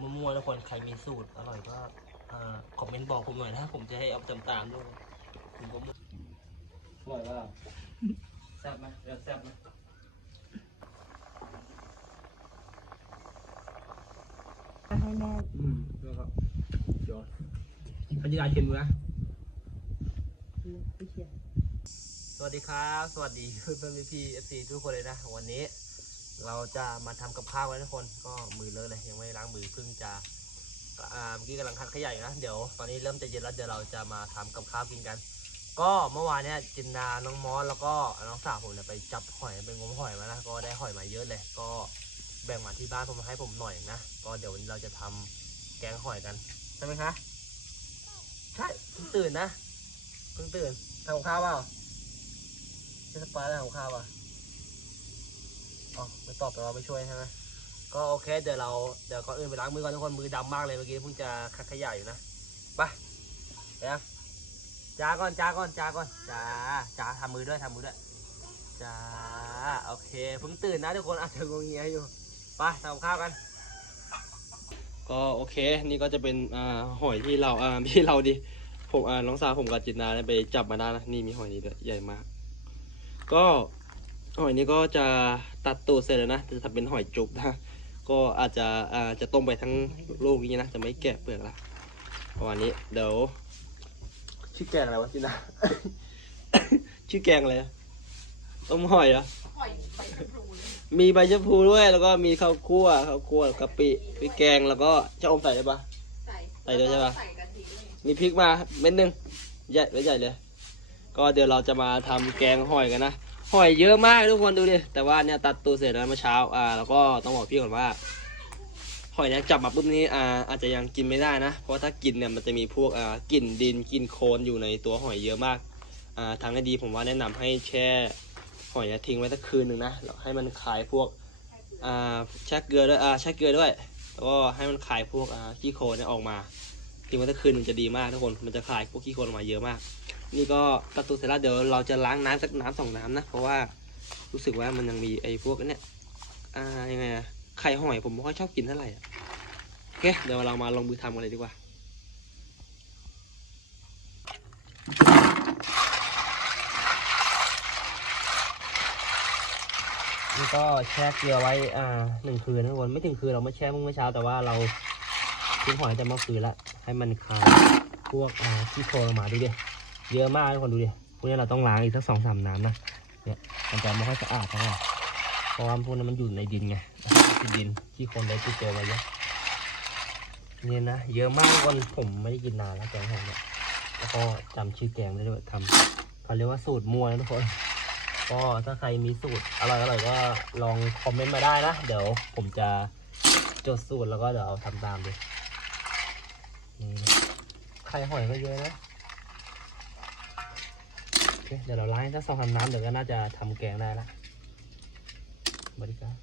มั่วๆทุกคนใครมีสูตรอร่อยก็คอมเมนต์บอกผมหน่อยนะผมจะให้เอาตามตามๆด้วยผมก็อร่อยเปล่าแซ่บไหมเออแซ่บไหมให้แม่อืมแล้วก็เดี๋ยวพยายามเค็มดูนะดูพี่เชียร์สวัสดีครับ สวัสดีเพื่อนๆพี่เอฟซีทุกคนเลยนะ วันนี้ เราจะมาทำกับข้าวกันทุกคนก็มือเลอะเลยยังไม่ล้างมือเพิ่งจะเมื่อกี้กำลังคัดขยะอยู่นะเดี๋ยวตอนนี้เริ่มจะเย็นแล้วเดี๋ยวเราจะมาทำกับข้าวกินกัน ก็เมื่อวานเนี่ยจินดาน้องมอสแล้วก็น้องสาวผมเนี่ยไปจับหอยเป็นงมหอยมานะก็ได้หอยมาเยอะเลย ก็แบ่งมาที่บ้านผมให้ผมหน่อยนะก็เดี๋ยววันนี้เราจะทำแกงหอยกันใช่ไหมคะใช่เพิ่งตื่นนะเพิ่งตื่นทำข้าวเปล่าจะสปารของข้าวอะ อ๋อไม่ตอบแต่เราไม่ช่วยใช่ไหมก็โอเคเดี๋ยวเราเดี๋ยวก่อนอื่นไปล้างมือก่อนทุกคนมือดำมากเลยเมื่อกี้เพิ่งจะคัดขยะอยู่นะไปเดี๋ยวจ้าก่อนจ้าก่อนจ้าก่อนจ้าจ้าทำมือด้วยทำมือด้วยจ้าโอเคเพิ่งตื่นนะทุกคนอาจจะงงเงียอยู่ไปทำข้าวกันก็โอเค นี่ก็จะเป็นอ่าหอยที่เราอ่าที่เราดิผมอ่าน้องสาวผมกับจิตนาไปจับมาได้นะนี่มีหอยนี้ด้วยใหญ่มาก ก็ หอยนี้ก็จะตัดตูดเสร็จแล้วนะจะทำเป็นหอยจุบนะ ก็อาจจะอ่าจะต้มไปทั้งลูกอย่างนี้นะ จะไม่แกะเปลือกละประมาณนี้ เดี๋ยว ชื่อแกงอะไรวะจินาชื่อแกงอะไรอะต้มหอยเหรอ หอยไปพรูเลยมีใบชะพูด้วย แล้วก็มีข้าวคั่วข้าวคั่วกะปิพริกแกงแล้วก็จะอมใส่ได้ปะ ใส่ใส่ด้วยใช่ปะ ใส่กะทิด้วยมีพริกมาเม็ดหนึงใหญ่ไม่ใหญ่เลย ก็เดี๋ยวเราจะมาทำแกงหอยกันนะ หอยเยอะมากทุกคนดูดิ แต่ว่าเนี่ยตัดตัวเสร็จแล้วเมื่อเช้า อ่า แล้วก็ต้องบอกพี่ก่อนว่า หอยเนี่ยจับมาปุ๊บนี้ อ่า อาจจะยังกินไม่ได้นะ เพราะาถ้ากินเนี่ยมันจะมีพวก อ่า กลิ่นดิน กลิ่นโคลนอยู่ในตัวหอยเยอะมาก อ่า ทางที่ดีผมว่าแนะนำให้แช่ หอยเนี่ยทิ้งไว้สักคืนหนึ่งนะ แล้วให้มันคลายพวก อ่า แช่เกลือด้วย อ่า แช่เกลือด้วย แล้วก็ให้มันคลายพวก อ่า ขี้โคลนเนี่ยออกมา ทิ้งไว้สักคืนมันจะดีมากทุกคน มันจะคลายพวกขี้โคลนออกมาเยอะมาก นี่ก็ตัดตัวเสร็จแล้วเดี๋ยวเราจะล้างน้ำสักน้ำสองน้ำนะ เพราะว่ารู้สึกว่ามันยังมีไอ้พวกเนี้ยอ่ายังไงอะไข่หอยผมไม่ค่อยชอบกินเท่าไหร่อะโอเคเดี๋ยวเรามาลงมือทำกันเลยดีกว่านี่ก็แช่เกลือไว้อ่าหนึ่งคืนนะทุกคนไม่ถึงคืนเราไม่แช่เมื่อเช้าแต่ว่าเราทิ้งหอยแต่เมื่อคืนละให้มันคลายพวกอ่าที่โคลนออกมาดูดิ เยอะมากทุกคนดูดิพวกนี้เราต้องล้างอีกสักสองสามน้ำนะเนี่ยมันจะไม่ค่อยสะอาดเท่าไหร่เพราะว่าพวกนั้นมันอยู่ในดินไงที่ดินที่โคนได้ที่ตัวไว้เยอะเนี่ยนะเยอะมากทุกคนผมไม่ได้กินนานแล้วแกงหอยเนี่ยแล้วก็จำชื่อแกงได้ด้วยทำเขาเรียกว่าสูตรมัวนะทุกคนก็ถ้าใครมีสูตรอร่อยอร่อยก็ลองคอมเมนต์มาได้นะ เดี๋ยวผมจะจดสูตรแล้วก็เดี๋ยวเอาทำตามดูไข่หอยก็เยอะนะ เดี๋ยวเราล้างสักสองสามน้ำเดี๋ยวก็น่าจะทำแกงได้ละบริการ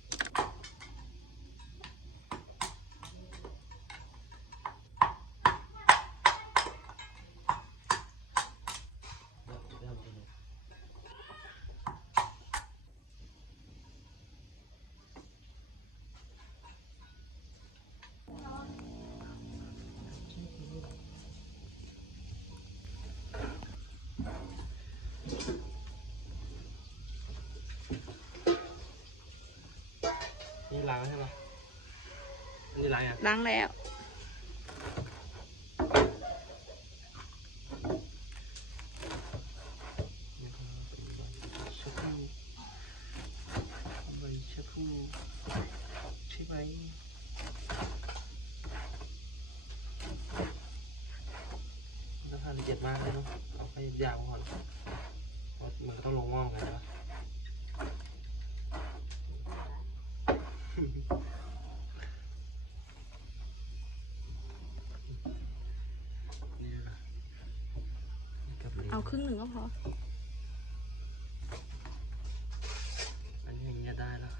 นี่ล้างแล้วใช่ปะนี่ล้างยังล้างแล้วชะพูใบชะพูใช่ไหมต้องทานละเอียดมากเลยเนาะเอาไปยาวก่อนเพราะมันก็ต้องลงหม้อเหมือนกันนะนี่นะกับนี้ เอาครึ่งหนึ่งก็พ ออันนี้อย่างเงี้ยได้แล้ว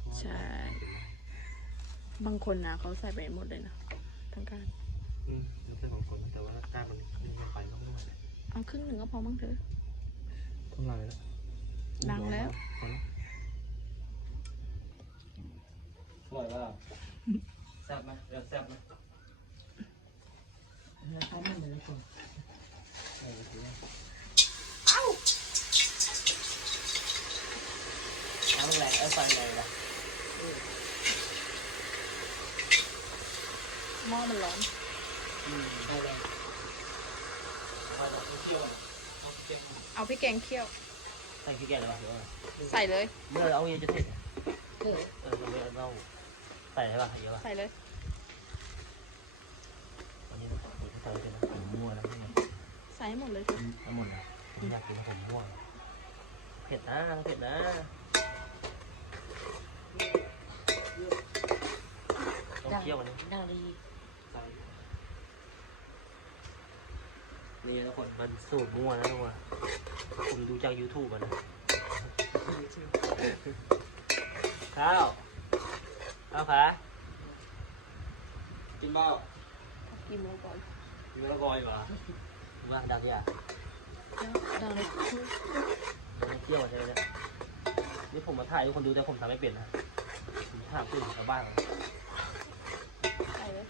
เพราะว่าใช่ บางคนนะเขาใส่ไปหมดเลยนะทั้งการอืมแล้วแต่บางคนแต่ว่าก้านมันดึงไม่ไปก็ไม่ไหวเอาครึ่งหนึ่งก็พอมั้งเธอเท่าไหร่แล้วล้างแล้ว พอแล้วอร่อยป่ะแแซ่บไหมเดี๋ยวแซ่บไหมแล้วใช้มันเลยคนเออถือว่าเอา แหละไอ้ไฟแรงละหม้อมันร้อนอืมไฟแรงไฟแบบเที่ยวอะเอาเที่ยวเอาพริกแกงเคี่ยว ใส่พริกแกงเลยป่ะหรือว่าใส่เลยเมื่อเอาเยอะจะเผ็ดเออเออเราไม่เอาใส่ใช่ป่ะเยอะป่ะใส่เลยอันนี้ผมใส่เป็นผมมั่วแล้วพี่ใส่ให้หมดเลยเถอะทั้งหมดนะผมอยากกินผมมั่วเผ็ดนะเผ็ดนะ ต้องเคี่ยวอันนี้ดาลีใส่นี่ทุกคนมันสูตรมั่วนะทุกคนผมดูจาก YouTube อะนะข้าวข้าวขากินเปล่ากินลงก่อนกินมะละกอดีกว่าว่าดังเนี่ยดังเลยมันเที่ยวใช่ไหมเนี่ยนี่ผมมาถ่ายให้คนดูแต่ผมทำไม่เป็นนะ ผมถามตื่นชาวบ้านก่อนใส่เลย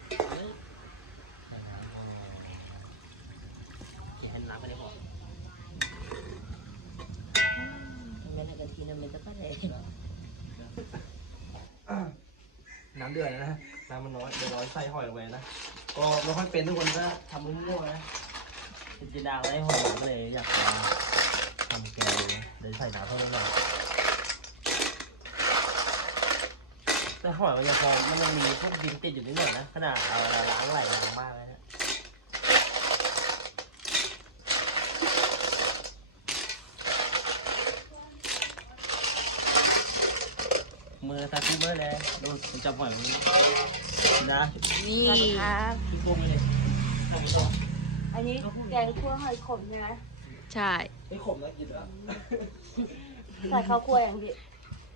เห็นน้ำไปได้พอไม่น่าจะกินมันจะก็เลยน้ำเดือดแล้วนะน้ำมันน้อยเดี๋ยวเราใส่หอยลงไปนะ ก็ไม่ค่อยเป็นทุกคนก็ทำมั่วๆนะเป็นจีดาวได้หอยก็เลยอยากจะทำแกงเลยนะเดี๋ยวใส่น้ำเพิ่มหน่อย แต่หอยมันยังพอมันยังมีพวกดินติดอยู่นิดหน่อยนะขนาดเอาล้างไหลล้างมากเลยนะมือตาคูเบอร์เลยดูมันจับหอยมันนะนี่สวัสดีครับที่พวกมันเลยทำตัวอันนี้แกงคั่วหอยขมใช่ไหมใช่ไม่ขมแล้วกินอะใส่ข้าวคั่วอย่างพี่ดาว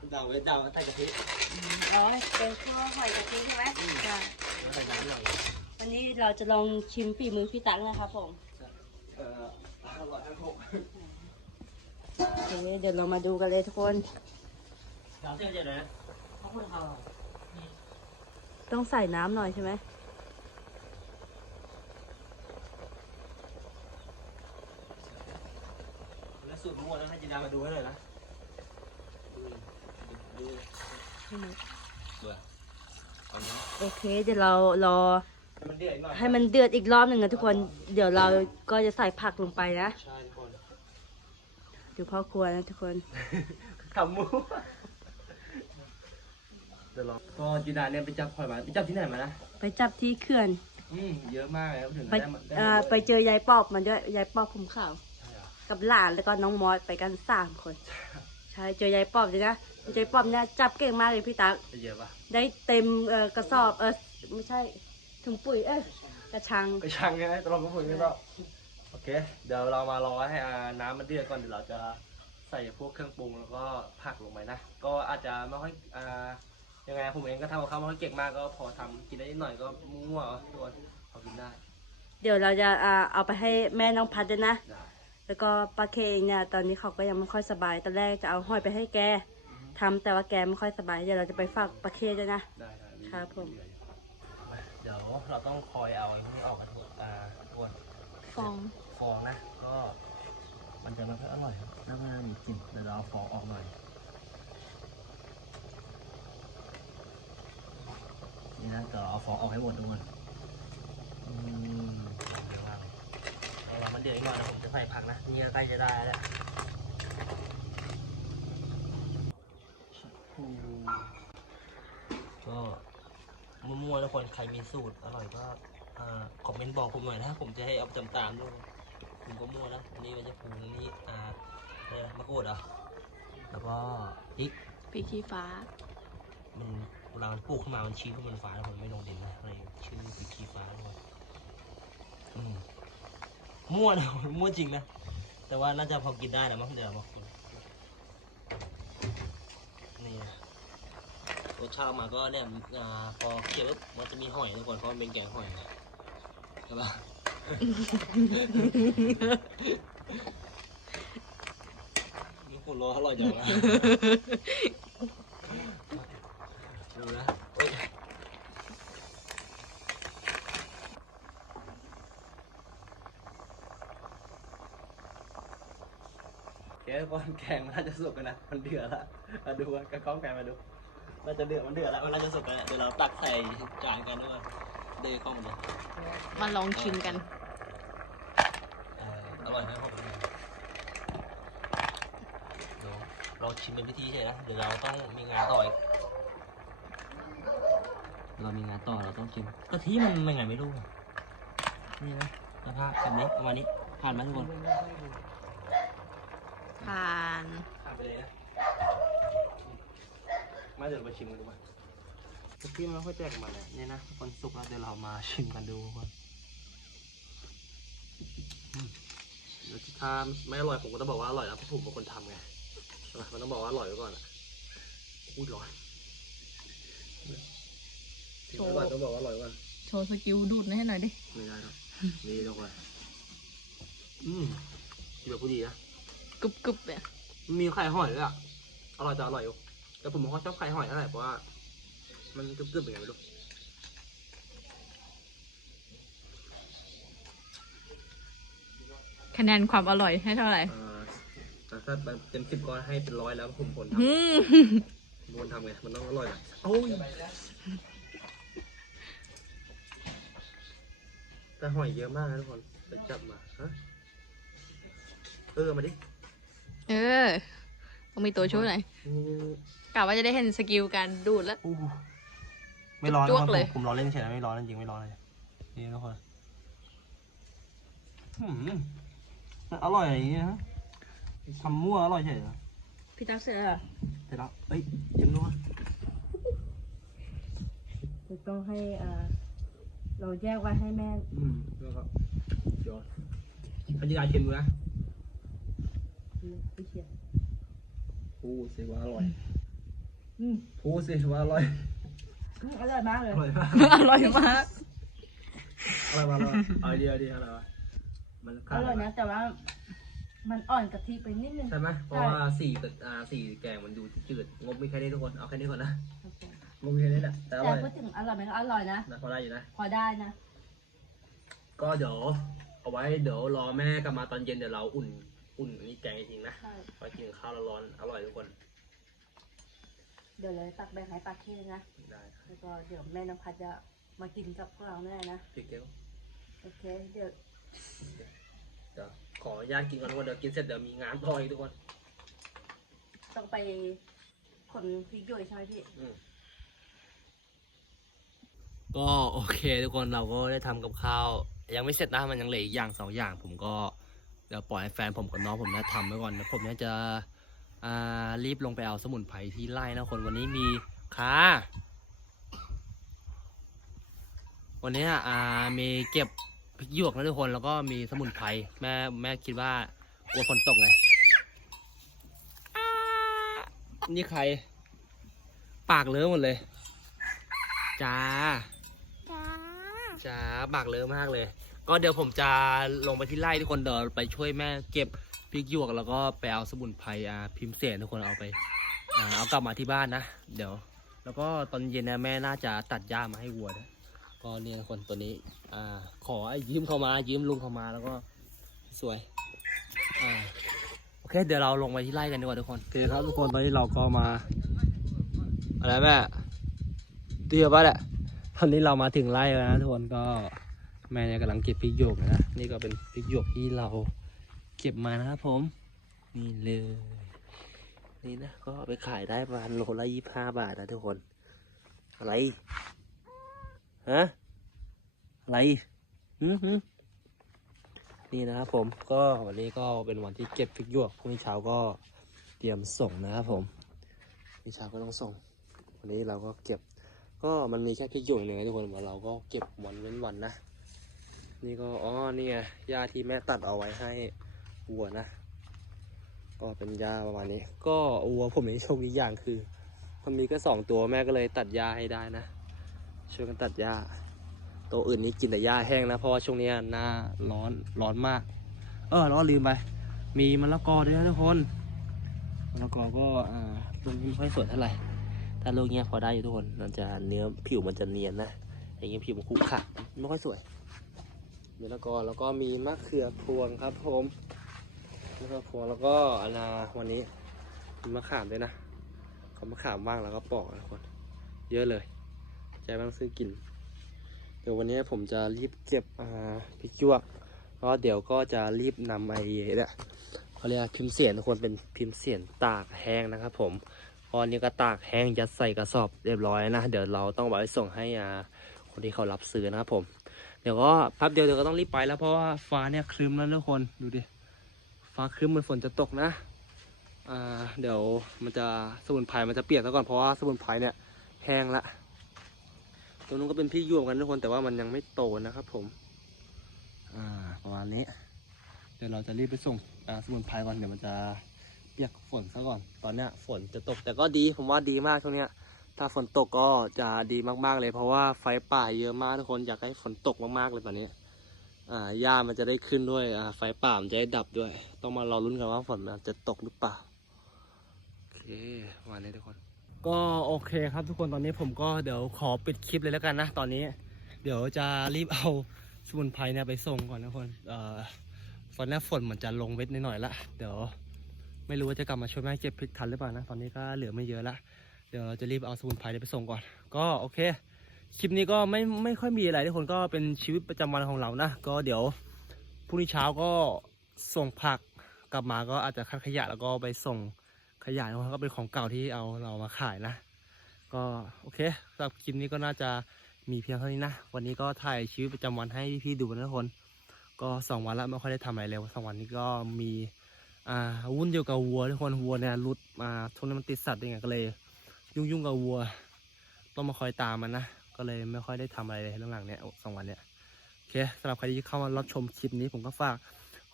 เว้นดาวใส่กะทิเราให้แกงคั่วหอยกะทิใช่ไหมใช่แล้วใส่น้ำหน่อยวันนี้เราจะลองชิมฝีมือพี่ตั๊กนะครับผมเอ่ออร่อยทั้งหกโอเคเดี๋ยวเรามาดูกันเลยทุกคนดาวเส้นเจ็ดเลยนะขอบคุณครับต้องใส่น้ำหน่อยใช่ไหมแล้วสูตรมั่วแล้วให้จีนามาดูให้หน่อยนะดู เบื่อตอนนี้โอเค เดี๋ยวเรารอให้มันเดือดหน่อยให้มันเดือดอีกรอบหนึ่งนะทุกคน เดี๋ยวเราก็จะใส่ผักลงไปนะใช่ทุกคนดูพ่อครัวนะทุกคนทำมั่วเดี๋ยวลองก็จีนาเนี่ยไปจับหอยมาไปจับที่ไหนมานะ ไปจับที่เขื่อน อืมเยอะมากเลยครับถึงไปได้มาได้เอ่อมาไปเจอยายปอบมันด้วยยายปอบผมขาวใช่เหรอกับหลานแล้วก็น้องมอสไปกันสามคน ใช่เจอยายปอบเลยนะ ยายปอบเนี่ยจับเก่งมากเลยพี่ตั๊กได้เยอะปะได้เต็มเอ่อกระสอบเออไม่ใช่ถุงปุ๋ยเอ้ยกระชังก็ช่างไงตลอดก็พูดกันก็โอเค เดี๋ยวเรามารอให้อ่าน้ำมันเดือดก่อนเดี๋ยวเราจะใส่พวกเครื่องปรุงแล้วก็ผักลงไปนะ ก็อาจจะไม่ค่อยอ่ายังไงผมเองก็ทำกับข้าวไม่ค่อยเก่งมากก็พอทำกินได้นิดหน่อยก็มั่วๆเอาทุกคนพอกินได้ เดี๋ยวเราจะอ่าเอาไปให้แม่น้องพัดด้วยนะได้แล้วก็ปลาเคเองเนี่ยตอนนี้เขาก็ยังไม่ค่อยสบายตอนแรกจะเอาห้อยไปให้แก ทำแต่ว่าแกไม่ค่อยสบาย เดี๋ยวเราจะไปฝากปลาเคด้วยนะ ได้ได้มีครับผมเหลืออยู่เดี๋ยวเราต้องคอยเอาไอ้พวกนี้ออกกันทุกอ่าทุกคนฟอง ฟองนะ ก็ มันจะไมันก็อร่อยครับแล้วก็มีกลิ่นเดี๋ยวเราเอาฟองออกหน่อยนี่นะเดี๋ยวเอาฟองออกให้หมดทุกคนอืมเดี๋ยวว่างเดี๋ยวมันเดือดอีกหน่อยนะผมจะใส่ผักนะนี่ก็ใกล้จะได้แล้วก็มั่วๆ ทุกคนใครมีสูตรอร่อยก็อ่าคอมเมนต์บอกผมหน่อยนะผมจะให้เอาไปทำตามด้วยผมก็มั่วนะอันนี้มันจะปรุงนี่อ่าอะไรนะมะกรูดเหรอแล้วก็พริกพริกขี้ฟ้า มันเวลามันปลูกขึ้นมามันชี้ขึ้นบนฟ้าแล้วมันไม่ลงดินนะอะไรชื่อพริกชี้ฟ้าด้วยอืมมั่วนะมั่วจริงนะแต่ว่าน่าจะพอกินได้แหละมั้งเดี๋ยวเรามาคน เช้ามาก็เนี่ยพอเคี่ยวมันจะมีหอยทุกคนเพราะมันเป็นแกงหอยใช่ปะมึนคุณรออร่อยจังดูนะแกก่อนแกงมันจะสุกกันนะ มันเดือดละมาดูกันกล้องแกงมาดู น่าจะเดือดมันเดือดแล้วมันน่าจะสุกกันแหละเดี๋ยวเราตักใส่จานกันด้วยเดยกล้องเลยมาลองชิมกันเอออร่อยไหมพ่อเดี๋ยวเราชิมเป็นพิธีใช่ไหมเดี๋ยวเราต้องมีงานต่ออีกเรามีงานต่อเราต้องชิมกะทิมันเป็นไงไม่รู้อะนี่นะกระทะแบบนี้ประมาณนี้ผ่านไหมทุกคนผ่าน ผ่านไปเลยนะ มาเดี๋ยวเรามาชิมกันดูมากะทิมันไม่ค่อยแตกออกมาเลยนี่นะคนสุกแล้วเดี๋ยวเรามาชิมกันดูก่อนอืมเดี๋ยวถ้าไม่อร่อยผมก็ต้องบอกว่าอร่อยนะเพราะผมเป็นคนทำไงใช่ปะมันต้องบอกว่าอร่อยไว้ก่อนอะพูดร้อนถึงไม่อร่อยต้องบอกว่าอร่อยก่อนโชว์สกิลดูดให้หน่อยดิ ไม่ได้หรอกนี่ทุกคนอืมที่แบบผู้ดีนะกรึบกรึบเนี่ยมีไข่หอยด้วยอะอร่อยจะอร่อยอยู่ แต่ผมไม่ค่อยชอบไข่หอยเท่าไหร่เพราะว่ามันกรึบๆเป็นไงไม่รู้คะแนนความอร่อยให้เท่าไหร่อ่าแต่ถ้าเต็มสิบก็ให้เป็นร้อยแล้วผมคนทอืมำผมคนทำไงมันต้องอร่อยนะโอ้ยแต่หอยเยอะมากนะทุกคนไปจับมาฮะเออมาดิ เออ ต้องมีตัวช่วยหน่อยนี่กะว่าจะได้เห็นสกิลการดูดแล้วอู้หูไม่ร้อนนะจุ๊คกรับเลยผมผมร้อนเล่นเฉยนะไม่ร้อนจริงๆไม่ร้อนเลยนี่ทุกคนอืมมันอร่อยอย่างนี้นะทำมั่วอร่อยเฉยนะพี่ตั๊กเสร็จแล้วเหรอเสร็จแล้วเอ้ยยิ้มด้วยจะต้องให้อ่าเราแยกไว้ให้แม่ อืมแล้วก็โยนพัชยาชิมดูนะพี่เชียร์ พูดสิว่าอร่อยอืมพูดสิว่าอร่อย อืมอร่อยมากเลยอร่อยมากอร่อยมาก อร่อยมากอร่อยเอาดีเอาดีอร่อยวะมันอร่อยนะแต่ว่า มันอ่อนกะทิไปนิดนึงใช่ไหมเพราะว่าสีกับอ่าสีแกงมันดูจืดๆงบมีแค่นี้ทุกคน เอาแค่นี้ก่อนนะ งบมีแค่นี้แหละ แต่อแต่ร่อยพูดถึงอร่อยไหมก็อร่อยนะนะพอได้อยู่นะ พอได้นะก็เดี๋ยวเอาไว้เดี๋ยวรอแม่กลับมาตอนเย็นเดี๋ยวเราอุ่น อุ่นอันนี้แกงจริงๆนะใช่พอกินข้าวร้อนๆอร่อยทุกคนเดี๋ยวเลยตักแบ่งให้ปลาเค้นะ ได้แล้วก็เดี๋ยวแม่น้ำพัดจะมากินกับพวกเราแน่นะ พี่เกลโอเค เดี๋ยวเดี๋ยวขออนุญาตกินก่อนทุกคนเดี๋ยวกินเสร็จเดี๋ยวมีงานต่ออีกทุกคน ต้องไปขนพริกหยวกใช่ไหมพี่ก็โอเคทุกคนเราก็ได้ทำกับข้าว ยังไม่เสร็จนะมันยังเหลืออีกอย่างสองอย่าง ผมก็เดี๋ยวปล่อยให้แฟนผมกับน้องผมเนี่ยทำไว้ก่อนนะผมเนี่ยจะอ่ารีบลงไปเอาสมุนไพรที่ไร่นะคนวันนี้มีค้าวันนี้อ่ามีเก็บพริกหยวกนะทุกคนแล้วก็มีสมุนไพรแม่แม่คิดว่ากลัวฝนตกไงอ่านี่ใคร ปากเลอะหมดเลยจ้าจ้าจ้าปากเลอะมากเลย ก็เดี๋ยวผมจะลงไปที่ไร่ทุกคนเดี๋ยวไปช่วยแม่เก็บพริกหยวกแล้วก็ไปเอาสมุนไพรอ่าพิมพ์เสนทุกคนเอาไปอ่าเอากลับมาที่บ้านนะเดี๋ยว แล้วก็ตอนเย็นเนะแม่น่าจะตัดหญ้ามาให้วัวนะก็เนี่ยทุกคนตัวนี้อ่าขอยืมเข้ามายืมลุงเข้ามาแล้วก็สวยอ่าโอเค เดี๋ยวเราลงไปที่ไร่กันดีกว่าทุกคนโอเคครับทุกคนตอนนี้เราก็มาอะไรแม่เตี้ยปะแหละตอนนี้เรามาถึงไร่แล้วนะทุกคนก็ แม่เนี่ยกำลังเก็บพริกหยวกนะนี่ก็เป็นพริกหยวกที่เราเก็บมานะครับผมนี่เลยนี่นะก็ไปขายได้ประมาณโลละยี่ห้าบาทนะทุกคน อะไรฮะอะไรหืมหืมนี่นะครับผมก็วันนี้ก็เป็นวันที่เก็บพริกหยวกพรุ่งนี้เช้าก็เตรียมส่งนะครับผมพรุ่งนี้เช้าก็ต้องส่ง วันนี้เราก็เก็บ ก็มันมีแค่พริกหยวกหนึ่งนะทุกคนเราก็เก็บวันเว้นวันนะ นี่ก็อ๋อนี่ไงหญ้าที่แม่ตัดเอาไว้ให้วัวนะก็เป็นหญ้าประมาณนี้ ก็วัวผมนี่โชคดีอย่างคือมันมีแค่สองตัวแม่ก็เลยตัดหญ้าให้ได้นะช่วยกันตัดหญ้าตัวอื่นนี่กินแต่หญ้าแห้งนะเพราะว่าช่วงนี้หน้าร้อนร้อนมาก เออแล้วลืมไป มีมะละกอด้วยนะทุกคนมะละกอก็อ่าตรงนี้ไม่ค่อยสวยเท่าไหร่ถ้าลูกเนี้ยพอได้อยู่ทุกคนมันจะเนื้อผิวมันจะเนียนนะอย่างเงี้ยผิวมันขรุขระไม่ค่อยสวย มีแล้วก็แล้วก็มีมะเขือพวงครับผมแล้วก็พวงแล้วก็อนาวันนี้มีมะขามด้วยนะเขามะขามว่างแล้วก็ปอกนะคนเยอะเลยใจบ้างซื้อกิน เดี๋ยววันนี้ผมจะรีบเก็บอ่าพริกจั่วแล้วเดี๋ยวก็จะรีบนำไอ้เนี่ยเขาเรียกพิมพ์เสียนทุกคนเป็นพิมพ์เสียนตากแห้งนะครับผมพอนนี้ก็ตากแห้งยัดใส่กระสอบเรียบร้อยนะ เดี๋ยวเราต้องไว้ส่งให้อ่าคนที่เขารับซื้อนะครับผม เดี๋ยวก็แป๊บเดียวเดี๋ยวก็ต้องรีบไปแล้วเพราะว่าฟ้าเนี่ยครึ้มแล้วทุกคนดูดิฟ้าครึ้มเหมือนฝนจะตกนะอ่าเดี๋ยวมันจะสมุนไพรมันจะเปียกซะก่อนเพราะว่าสมุนไพรเนี่ยแห้งละตรงนู้นก็เป็นพี่ยวมกันทุกคนแต่ว่ามันยังไม่โตนะครับ ผมอ่าประมาณนี้เดี๋ยวเราจะรีบไปส่งสมุนไพรก่อนเดี๋ยวมันจะเปียกฝนซะก่อน ตอนเนี้ยฝนจะตกแต่ก็ดีผมว่าดีมากช่วงเนี้ย ถ้าฝนตกก็จะดีมากๆเลย เพราะว่าไฟป่าเยอะมากทุกคนอยากให้ฝนตกมากๆเลยตอนนี้อ่าหญ้ามันจะได้ขึ้นด้วยอ่าไฟป่ามันจะได้ดับด้วย ต้องมารอลุ้นกันว่าฝนมันจะตกหรือเปล่าโอเควันนี้ทุกคน ก็โอเคครับทุกคนตอนนี้ผมก็เดี๋ยวขอปิดคลิปเลยแล้วกันนะตอนนี้ เดี๋ยวจะรีบเอาสมุนไพรเนี่ยไปส่งก่อนนะทุกคนเอ่อตอนนี้ฝนเหมือนจะลงเม็ดนิดหน่อยละเดี๋ยว ไม่รู้ว่าจะกลับมาช่วยแม่เก็บพริกทันหรือเปล่านะตอนนี้ก็เหลือไม่เยอะละ เดี๋ยวเราจะรีบเอาสมุนไพรไปส่งก่อน ก็โอเค คลิปนี้ก็ไม่ไม่ค่อยมีอะไรทุกคนก็เป็นชีวิตประจำวันของเรานะ ก็เดี๋ยวพรุ่งนี้เช้าก็ส่งผักกลับมาก็อาจจะคัดขยะแล้วก็ไปส่งขยะนะก็เป็นของเก่าที่เอาเรามาขายนะ ก็โอเคสำหรับคลิปนี้ก็น่าจะมีเพียงเท่านี้นะ วันนี้ก็ถ่ายชีวิตประจำวันให้พี่ๆดูนะทุกคน ก็สองวันแล้วไม่ค่อยได้ทำอะไรเลยสองวันนี้ก็มีอ่าวุ่นเกี่ยวกับวัวทุกคนวัวเนี่ยรุดมาช่งนี้มันติดสัตว์ยังไงก็เลย ยุ่งยุ่งๆกับวัว ต้องมาคอยตามมันนะ ก็เลยไม่ค่อยได้ทำอะไรเลยหลังๆเนี้ยสองวันเนี้ยโอเคสำหรับใครที่เข้ามารับชมคลิปนี้ผมก็ฝาก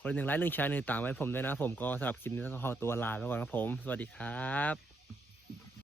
คนหนึ่งไลค์หนึ่งแชร์หนึ่งตามไว้ผมด้วยนะ ผมก็สำหรับคลิปนี้ก็ขอตัวลาไปก่อนครับผม สวัสดีครับ